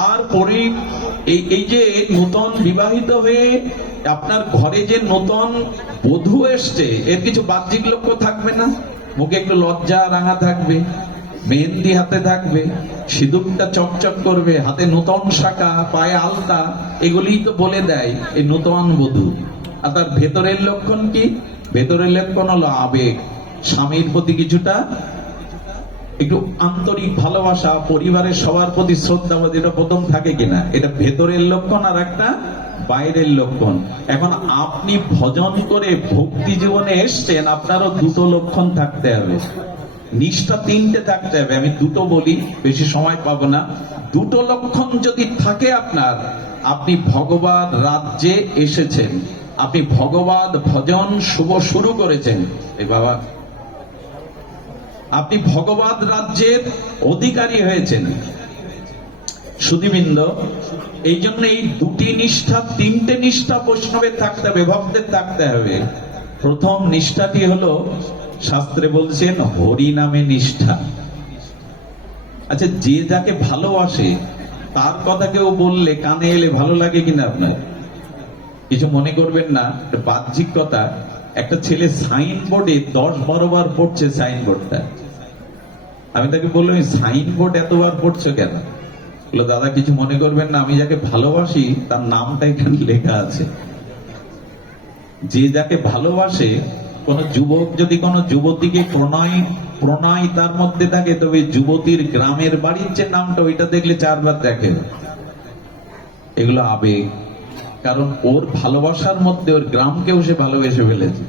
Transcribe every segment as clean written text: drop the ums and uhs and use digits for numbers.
আর পরে এই যে নূতন বিবাহিত হয়ে আপনার ঘরে যে নূতন বধূ এসছে, এর কিছু বাহ্যিক লক্ষ্য থাকবে না? মুখে একটু লজ্জা রাঙা থাকবে, মেহেন্দি হাতে থাকবে, সিঁদুরটা চকচক করবে, হাতে নূতন শাঁখা, পায়ে আলতা, এগুলিই তো বলে দেয় এই নূতন বধূ। আর তার ভেতরের লক্ষণ কি? ভেতরের লক্ষণ হলো আবেগ, স্বামীর প্রতি কিছুটা একটু আন্তরিক ভালোবাসা, পরিবারের সবার প্রতি শ্রদ্ধাবোধ, এটা প্রথম থাকে কিনা, এটা ভেতরের লক্ষণ। আর একটা বাইরের লক্ষণ। এখন আপনি ভজন করে ভক্তি জীবনে এসছেন, আপনারও দুটো লক্ষণ থাকতে হবে, নিষ্ঠা তিনটে থাকতে হবে। আমি দুটো বলি, বেশি সময় পাবো না। দুটো লক্ষণ যদি থাকে আপনার, আপনি ভগবান রাজ্যে এসেছেন, আপনি ভগবান ভজন শুরু করেছেন। এই বাবা, আপনি ভগবান রাজ্যের অধিকারী হয়েছেন। সুধীবৃন্দ, এই জন্য এই দুটি নিষ্ঠা, তিনটে নিষ্ঠা বৈষ্ণবের থাকতে হবে, ভক্তের থাকতে হবে। প্রথম নিষ্ঠাটি হলো, শাস্ত্রে বলছেন হরি নামে নিষ্ঠা। আচ্ছা, যে যাকে ভালোবাসে তার কথা কেউ বললে কানে এলে ভালো লাগে কিনা? আপনার কিছু মনে করবেন না, বাহ্যিক কথা। একটা ছেলে সাইনবোর্ডে 10-12 বার পড়ছে সাইনবোর্ডটা। আমি তাকে বললাম, সাইনবোর্ড এতবার পড়ছো কেন? বললো, দাদা কিছু মনে করবেন না, আমি যাকে ভালোবাসি তার নামটা এখানে লেখা আছে। যে যাকে ভালোবাসে, কোন যুবক যদি কোন যুবতীকে প্রণয় তার মধ্যে থাকে, তবে যুবতীর গ্রামের বাড়ির যে নামটা, ওইটা দেখলে 4 বার দেখে। এগুলো আবেগ। কারণ ওর ভালোবাসার মধ্যে ওর গ্রামকেও সে ভালোবেসে ফেলেছে।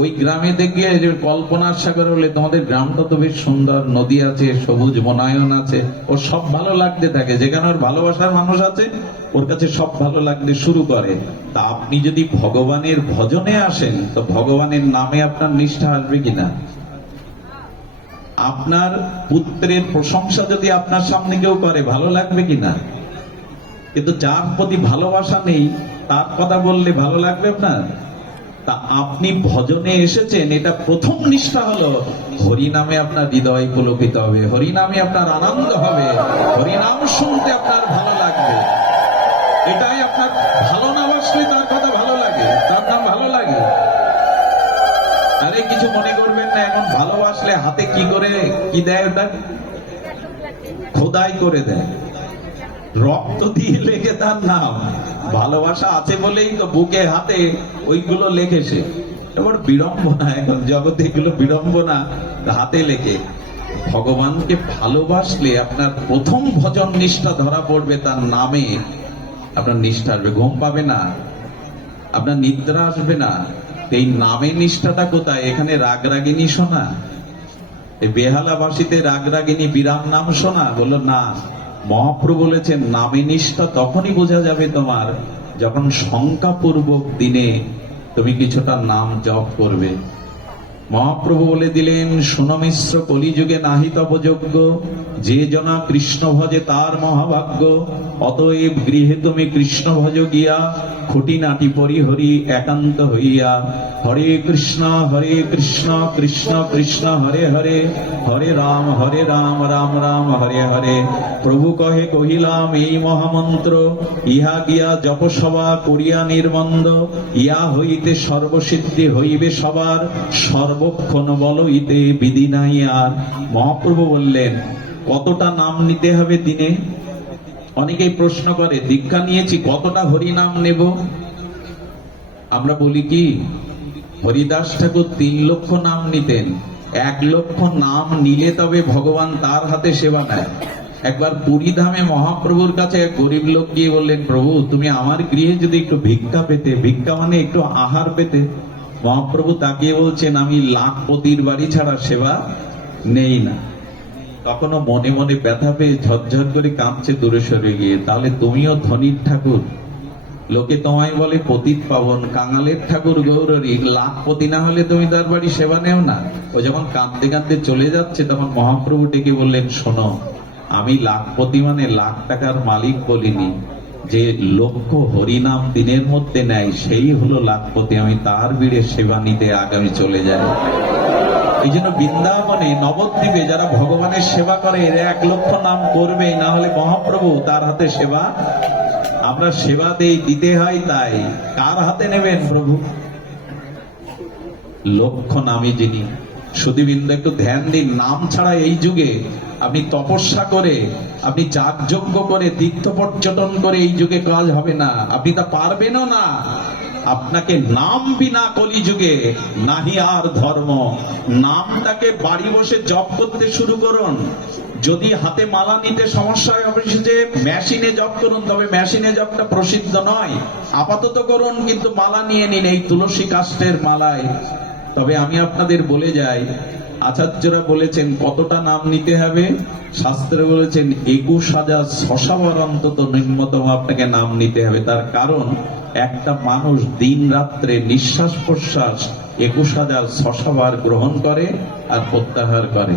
ওই গ্রামে দেখে কল্পনার সাগর হলে, তোমাদের গ্রামটা তো বেশ সুন্দর, নদী আছে, সবুজ বনায়ন আছে, ওর সব ভালো লাগতে থাকে। যেখানে ওর ভালোবাসার মানুষ আছে, ওর কাছে সব ভালো লাগতে শুরু করে। তা আপনি যদি ভগবানের ভজনে আসেন, তো ভগবানের নামে আপনার নিষ্ঠা আসবে কিনা? আপনার পুত্রের প্রশংসা যদি আপনার সামনে কেউ করে, ভালো লাগবে কিনা? কিন্তু যার প্রতি ভালোবাসা নেই, তার কথা বললে ভালো লাগবে আপনার? তা আপনি ভজনে এসেছেন, এটা প্রথম নিষ্ঠা হলো হরি নামে আপনার হৃদয় পুলকিত হবে, হরি নামে আপনার আনন্দ হবে, হরি নাম শুনতে আপনার ভালো লাগবে। এটাই আপনার ভালো না বাসলে তার কথা ভালো লাগে, তার নাম ভালো লাগে। আরে কিছু মনে করবেন না, এখন ভালোবাসলে হাতে কি করে কি দেয়? ওটা খোদাই করে দেয়, রক্ত দিয়ে লেখে তার নাম। ভালোবাসা আছে বলেই তো বুকে হাতে ওইগুলো লেখেছে। এবার বিড়ম্বনা, এখন জগতে এগুলো বিড়ম্বনা, হাতে লেখে। ভগবানকে ভালোবাসলে আপনার প্রথম ভজন নিষ্ঠা ধরা পড়বে, তার নামে আপনার নিষ্ঠা আসবে। ঘুম পাবে না, আপনার নিদ্রা আসবে না। এই নামে নিষ্ঠাটা কোথায়? এখানে রাগরাগিনী শোনা, এই বেহালাবাসীতে রাগরাগিনী বিরাম নাম শোনা? বললো না, মহাপ্রভু বলেছেন নামে নিষ্ঠা তখনই বোঝা যাবে তোমার, যখন শঙ্কাপূর্বক দিনে তুমি কিছুটা নাম জপ করবে। মহাপ্রভু বলে দিলেন, সুনমিশ্র কলিযুগে নাহি তপযোগ্য, যে জনা কৃষ্ণ ভজে তার মহাভাগ্য। অতএব গৃহে তুমি কৃষ্ণ ভজ গিয়া, খুঁটিনাটি পরিহরি একান্ত হইয়া। হরে কৃষ্ণ কৃষ্ণ কৃষ্ণ হরে হরে, হরে রাম রাম রাম হরে হরে। প্রভু কহে কহিলাম এই মহামন্ত্র, ইহা গিয়া জপসভা করিয়া নির্বন্ধ। ইয়া হইতে সর্বসিদ্ধি হইবে সবার, সর্বক্ষণ বল ইতে বিধি নাই আর। মহাপ্রভু বললেন, কতটা নাম নিতে হবে দিনে? অনেকেই প্রশ্ন করে, দীক্ষা নিয়েছি, কতটা হরি নাম নেব? আমরা বলি কি, হরিদাস ঠাকুর 3 লক্ষ নাম নিতেন। 1 লক্ষ নাম নিলে তবে ভগবান তার হাতে সেবা নেয়। একবার পুরী ধামে মহাপ্রভুর কাছে এক গরিব লোক গিয়ে বললেন, প্রভু তুমি আমার গৃহে যদি একটু ভিক্ষা পেতে, ভিক্ষা মানে একটু আহার পেতে। মহাপ্রভু তাকিয়ে বলছেন, আমি লাখপতির বাড়ি ছাড়া সেবা নেই না। তখনও মনে মনে ব্যথা পেয়ে ঝরঝর করে কাঁদছে দূরে সরে গিয়ে। তাহলে তুমিও ধনীর ঠাকুর, লোকে তোমায় বলে পতিত পাবন, কাঙালের ঠাকুর গৌরী, লাখপতি না হলে তুমি তার বাড়ি সেবা নেও না। ও যখন কাঁদতে কাঁদতে চলে যাচ্ছে, তখন মহাপ্রভু ডেকে বললেন, শোনো, আমি লাখপতি মানে লাখ টাকার মালিক বলিনি। যে লক্ষ হরিনাম দিনের মধ্যে নেয়, সেই হলো লাখপতি। আমি তার বিড়ে সেবা নিতে আগামী চলে যাই। এই জন্য বৃন্দাবনে নবদ্বীপে যারা ভগবানের সেবা করে এরা 1 লক্ষ নাম করবে, না হলে মহাপ্রভু তার হাতে সেবা, আমরা সেবা দিতে হয়। তাই কার হাতে নেবেন প্রভু? লক্ষ নামী যিনি। সুধীবৃন্দ একটু ধ্যান দিন, নাম ছাড়া এই যুগে আপনি তপস্যা করে, আপনি যাগযজ্ঞ করে, তীর্থ পর্যটন করে এই যুগে কাজ হবে না, আপনি তা পারবেনও না। আপনাকে নাম বিনা কলিযুগে নাহি আর ধর্ম। নামটাকে বাড়ি বসে জপ করতে শুরু করুন। যদি হাতে মালা নিতে সমস্যা হয় অবশ্যই মেশিনে জপ করুন, তবে মেশিনে জপটা প্রসিদ্ধ নয়। আপাতত করুন, কিন্তু মালা নিয়ে নিন এই তুলসী কাষ্ঠের মালায়। তবে আমি আপনাদের বলে যাই, আচার্যরা বলেছেন কতটা নাম নিতে হবে। শাস্ত্রে বলেছেন 21,000 অন্তত নিম্নতম আপনাকে নাম নিতে হবে। তার কারণ একটা মানুষ দিন রাত্রে নিঃশ্বাস প্রশ্বাস 21,000 বার গ্রহণ করে আর প্রত্যাহার করে।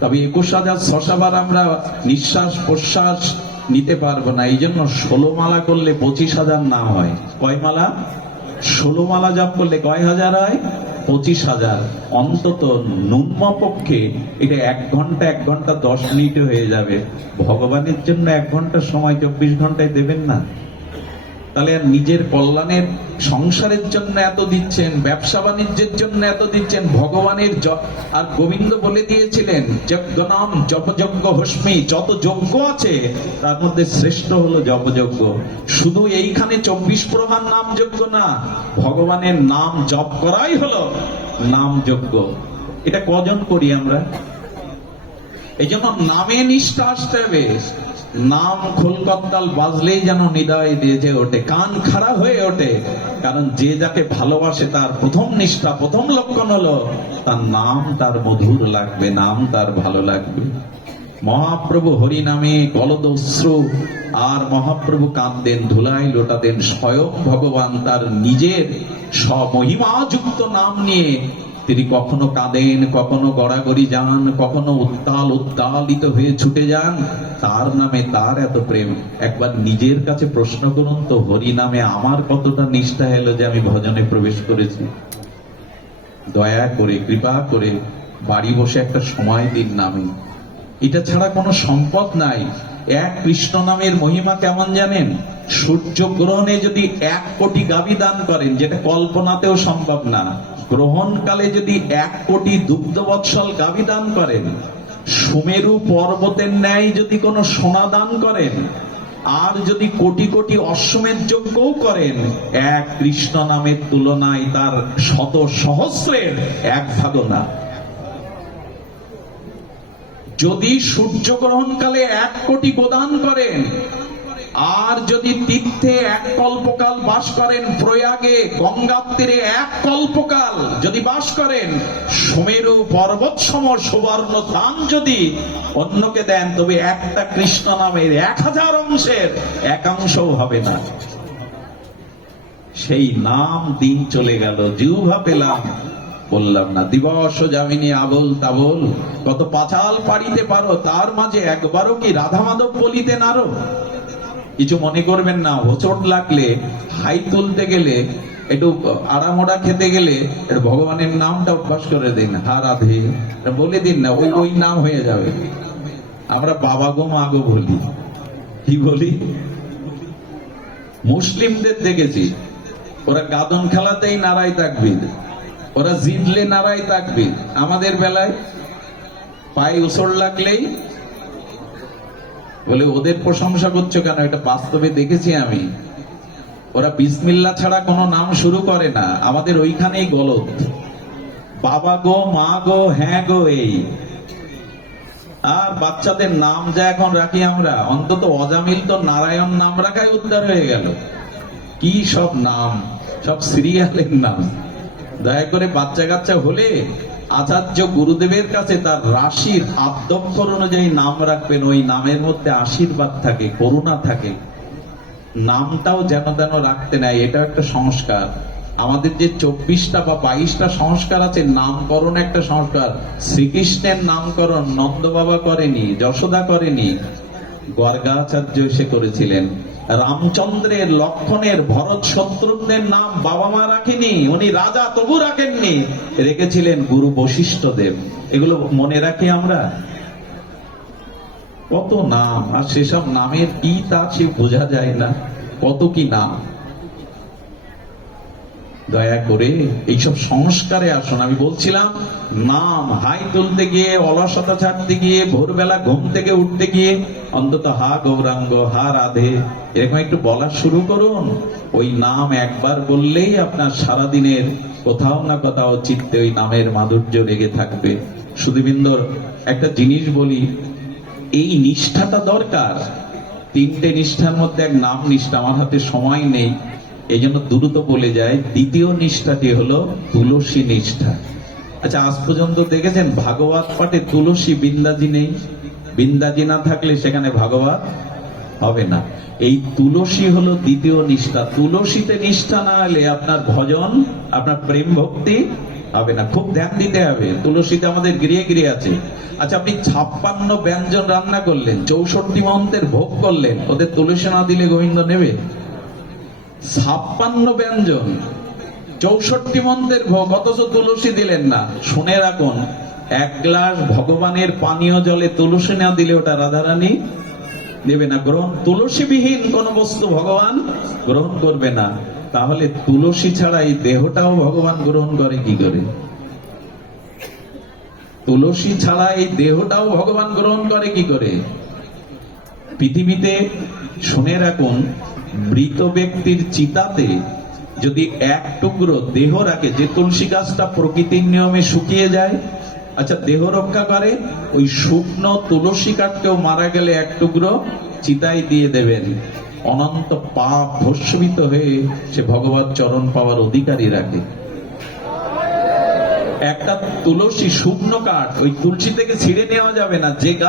তবে 21,000 বার আমরা নিঃশ্বাস প্রশ্বাস নিতে পারবো না। এই জন্য 16 মালা করলে 25,000 নাম হয়। কয় মালা? 16 মালা জপ করলে কয় হাজার হয়? 25,000। অন্তত ন্যূনতম পক্ষে এটা 1 ঘন্টা 1 ঘন্টা 10 মিনিটে হয়ে যাবে। ভগবানের জন্য 1 ঘন্টার সময় 24 ঘন্টায় দেবেন না? তাহলে আর নিজের কল্যাণের, সংসারের জন্য এত দিচ্ছেন, ব্যবসা বাণিজ্যের জন্য এত দিচ্ছেন, ভগবানের আর গোবিন্দ বলে দিয়েছিলেন যজ্ঞনাম জপযজ্ঞ হস্মি, যত যজ্ঞ আছে তার মধ্যে শ্রেষ্ঠ হলো জপযজ্ঞ। শুধু এইখানে 24 প্রহার নাম যজ্ঞ না, ভগবানের নাম জপ করাই হলো নাম যজ্ঞ। এটা কজন করি আমরা? এই জন্য নামে নিষ্ঠা আসতে হবে। নাম খোলকদ্দাল বাজলেই যেন হৃদয় দিয়ে ওঠে, কান খাড়া হয়ে ওঠে। কারণ যে যাকে ভালোবাসে তার প্রথম নিষ্ঠা, প্রথম লক্ষণ হলো তার নাম তার মধুর লাগবে, নাম তার ভালো লাগবে। মহাপ্রভু হরি নামে গলদশ্রু, আর মহাপ্রভু কাঁদতেন, ধুলাই লোটাতেন। স্বয়ং ভগবান তার নিজের স্বমহিমাযুক্ত নাম নিয়ে তিনি কখনো কাঁদেন, কখনো গড়াগড়ি যান, কখনো উত্তালিত হয়ে ছুটে যান। তার নামে তার এত প্রেম। একবার নিজের কাছে প্রশ্ন করুন তো, হরি নামে আমার কতটা নিষ্ঠা এলো যে আমি ভজনে প্রবেশ করেছি? দয়া করে, কৃপা করে বাড়ি বসে একটা সময় দিন নামে। এটা ছাড়া কোনো সম্পদ নাই। এক কৃষ্ণ নামের মহিমা কেমন জানেন? সূর্য গ্রহণে যদি 1 কোটি গাভী দান করেন, যেটা কল্পনাতেও সম্ভব না, গ্রহণকালে যদি 1 কোটি দুগ্ধবৎসল গাভী দান করেন, সুমেরু পর্বতের ন্যায় যদি কোনো সোনা দান করেন, আর যদি কোটি কোটি অশ্বমেধ যজ্ঞও করেন, এক কৃষ্ণ নামের তুলনায় তার শত সহস্রের 1 ভাগও না। যদি সূর্যগ্রহণকালে 1 কোটি গোদান করেন, আর যদি তীর্থে 1 কল্পকাল বাস করেন, প্রয়াগে গঙ্গার তীরে 1 কল্পকাল যদি বাস করেন, সুমেরু পর্বত সম সুবর্ণ দান যদি অন্যকে দেন, তবে একটা কৃষ্ণ নামের 1000 অংশের 1 অংশও হবে না। সেই নাম দিন চলে গেল, জিহ্বা পেলাম, বললাম না। দিবস যামিনী আবোল তাবোল, কত পাঁচাল পাড়িতে পারো, তার মাঝে একবারও কি রাধা মাধব বলিতে নারো? কিছু মনে করবেন না, হোঁচট লাগলে, হাই তুলতে গেলে, একটু আড়ামোড়া খেতে গেলে ভগবানের নামটা অভ্যাস করে দিন। হা রাধে বলে দিন না, ওই নাম হয়ে যাবে। আমরা বাবা গো মা গো বলি। কি বলি? মুসলিমদের দেখেছি, ওরা গাদন খেলাতেই নারায় তাকবীর, ওরা জিতলে নারায় তাকবীর। আমাদের বেলায় পায়ে ওসর লাগলেই বলে ওদের প্রশংসা করছো কেন? এটা বাস্তবে দেখেছি আমি। ওরা বিসমিল্লাহ ছাড়া কোনো নাম শুরু করে না। আমাদের ওইখানেই গলত, বাবা গো মা গো হ্যাঁ গো এই। আর বাচ্চাদের নাম যা এখন রাখি আমরা, অন্তত অজামিল তো নারায়ণ নাম রাখাই উদ্ধার হয়ে গেল। কি সব নাম, সব সিরিয়ালের নাম। দয়া করে বাচ্চা কাচ্চা হলে আচার্য গুরুদেবের কাছে তার রাশির আদ্যক্ষর অনুযায়ী নাম রাখবেন। ওই নামের মধ্যে আশীর্বাদ থাকে, করুণা থাকে। নামটাও যেন তেন রাখতে নাই, এটা একটা সংস্কার। আমাদের যে 24টা বা 22টা সংস্কার আছে, নামকরণ একটা সংস্কার। শ্রীকৃষ্ণের নামকরণ নন্দ বাবা করেনি, যশোদা করেনি, গর্গাচার্য এসে করেছিলেন। রামচন্দ্রের, লক্ষণের, ভরত, শত্রুঘ্নের নাম বাবা মা রাখেনি, উনি রাজা তবু রাখেননি, রেখেছিলেন গুরু বশিষ্ঠ দেব। এগুলো মনে রাখি আমরা? কত নাম, আর সেসব নামের কি তা সে বোঝা যায় না, কত কি নাম। দয়া করে এইসব সংস্কারে আসুন। আমি বলছিলাম, নাম হাই তুলতে গিয়ে, অলসতা ছাড়তে গিয়ে, ভোরবেলা ঘুম থেকে উঠতে গিয়ে অন্তত হা গৌরাঙ্গ, হা রাধে এরকম একটু বলা শুরু করুন। ওই নাম একবার বললেই আপনার সারাদিনের কোথাও না কোথাও চিত্তে ওই নামের মাধুর্য লেগে থাকবে। সুধীবৃন্দর, একটা জিনিস বলি, এই নিষ্ঠাটা দরকার। তিনটে নিষ্ঠার মধ্যে এক নাম নিষ্ঠা। আমার হাতে সময় নেই, এই জন্য দ্রুত বলে যায়। দ্বিতীয় নিষ্ঠাটি হলো তুলসী নিষ্ঠা। আচ্ছা, আজ পর্যন্ত দেখেছেন ভাগবত পাঠে তুলসী বিন্দাজি নেই? বিন্দাজি না থাকলে সেখানে ভাগবত হবে না। এই তুলসী হলো দ্বিতীয় নিষ্ঠা। তুলসীতে নিষ্ঠা না হলে আপনার ভজন, আপনার প্রেম ভক্তি হবে না। খুব ধ্যান দিতে হবে। তুলসীতে আমাদের গৃহে গৃহে আছে। আচ্ছা, আপনি 56 ব্যঞ্জন রান্না করলেন, 64 মন্ত্রের ভোগ করলেন, ওদের তুলসী না দিলে গোবিন্দ নেবে? 56 ব্যঞ্জন, 64 মন্ত্রের ভোগ, অথচ তুলসী দিলেন না। শুনে রাখুন, এক গ্লাস ভগবানের পানীয় জলে তুলসী না দিলে ওটা রাধারানী দেবে না গ্রহণ। তুলসীবিহীন কোন বস্তু ভগবান গ্রহণ করবে না। তাহলে তুলসী ছাড়া এই দেহটাও ভগবান গ্রহণ করে কি করে? তুলসী ছাড়া এই দেহটাও ভগবান গ্রহণ করে কি করে? পৃথিবীতে শুনে রাখুন, মৃত ব্যক্তির চিতাতে যদি এক টুকরো দেহ রাখে, যে তুলসী গাছটা প্রকৃতির নিয়মে শুকিয়ে যায়, আচ্ছা দেহ রক্ষা করে, ওই শুকনো তুলসী কাঠকেও মারা গেলে এক টুকরো চিতায় দিয়ে দেবেন। অনন্ত পাপ ভস্মিত হয়ে সে ভগবত চরণ পাওয়ার অধিকারী রাখে। একটা তুলসী শুকনো কাঠ ওই তুলসী থেকে ছিঁড়ে নেওয়া যাবে না। যে গাছ